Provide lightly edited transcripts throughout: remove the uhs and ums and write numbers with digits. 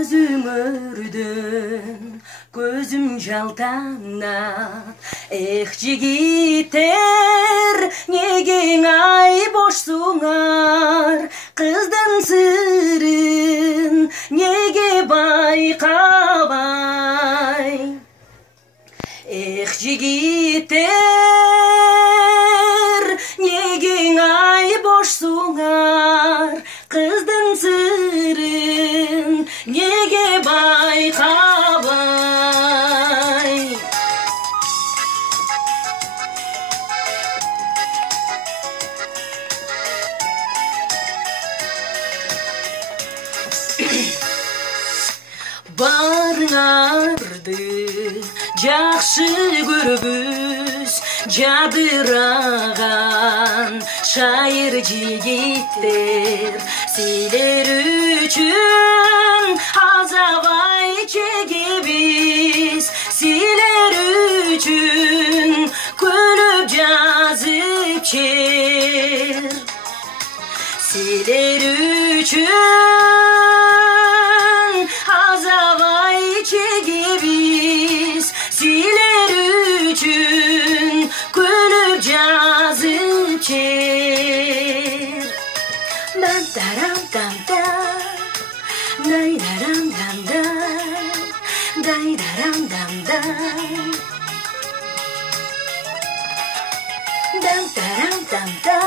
Көзүңөрдөн көзүм жалтанат. Эх жигиттер, неге ай бошсуңар? Кыздын сырын неге байкабай? Эх жигиттер, неге ай бошсуңар? Кыздын сырын неге байкабай? Барыңарды жакшы көрбүз, жадыраган шайыр жигиттер. Силер үчүн азабай чегебиз, силер үчүн күлүп жазып чер. Силер үчүн азабай чегебиз, силер үчүн күлүп жазып чер. Дан-тарам-там-та, дай-дарам-дам-да, дай-дарам-дам-да. Дам-тарам-там-та,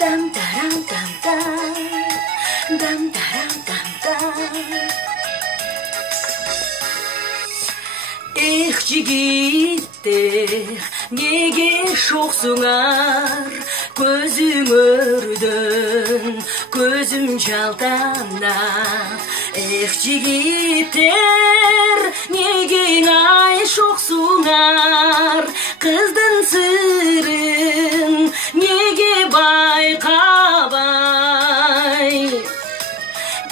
дам-тарам-там-та, дам-тарам-там-та. Эх жигиттер, неге шоксуңар? Көзүңөрдөн көзүм жалтанат. Эх жигиттер, неге ай шоксуңар? Кыздын сырын неге байкабай?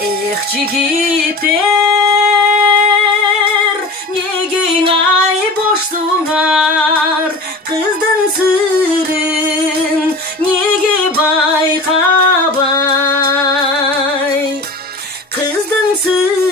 Эх жигиттер, неге ай бошсуңар? Кыздын сырын неге байкабай? Кыздын сырын